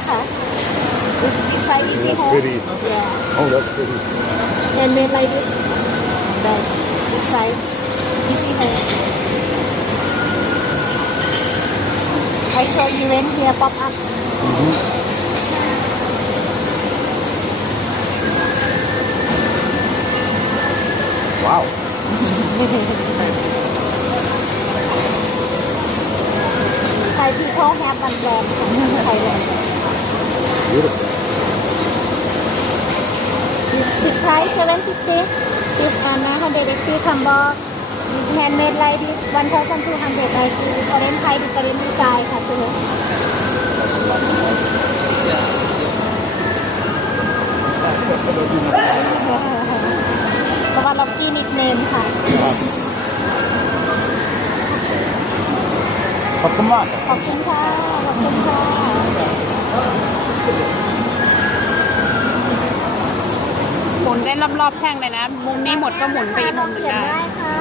นะคะ This inside easy That's home pretty. yeah Oh, that's pretty. handmade like this the inside easy home I show you when here pop up Wow. Thai people have one brand Thailand Beautiful. This cheap price 750 This Anna 180 Kambok This handmade like this 1,290 Different Thai different design ค่ะซื้อสวัสดีพี่นิกเนมค่ะ ขอบคุณมาก ขอบคุณค่ะขอบคุณค่ะหมุนได้รอบๆแท่งเลยนะมุมนี้หมดก็หมุนไปอีกมุมหนึ่งได้ ได้ค่ะ